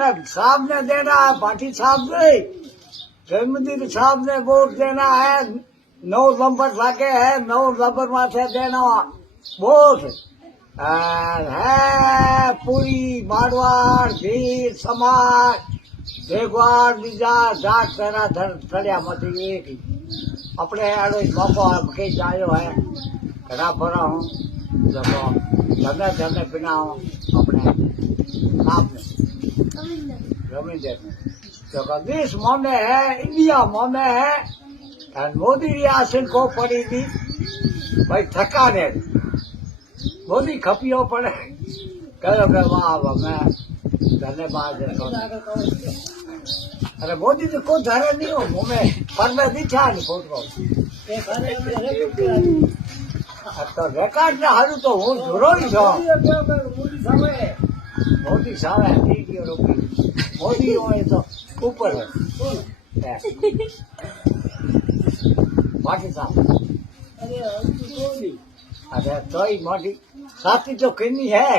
साहब ने देना है, पाटिल साहब नहीं, जयमंदिर साहब ने वोट देना है। 9 नंबर लाके है, 9 नंबर में से देना वोट है। पूरी मारवाड़ भीड़ समाज भेगवाड़ बीजा जाट तेरा थड़िया मती एक ही अपने आड़ो मौको के जायो है घड़ा भरा हूँ देखो धने धने बिना हूँ अपने आप में रविंदर तो कदीस मोने है इंडिया मोने है और मोदी रियासत को पड़ी थी भाई थका ने मोदी खपियो पड़े कहो के वाह मैं धन्यवाद अरे मोदी तो को धरे नहीं हो मुँह पर मैं दिखा नहीं फोटो तो रेकॉर्ड ने हारू तो हूँ जुरो ही छो मोदी सावे ठीक है मोदी हो तो ऊपर है बाकी साहब अरे तो ही मोदी साथी तो किन्नी है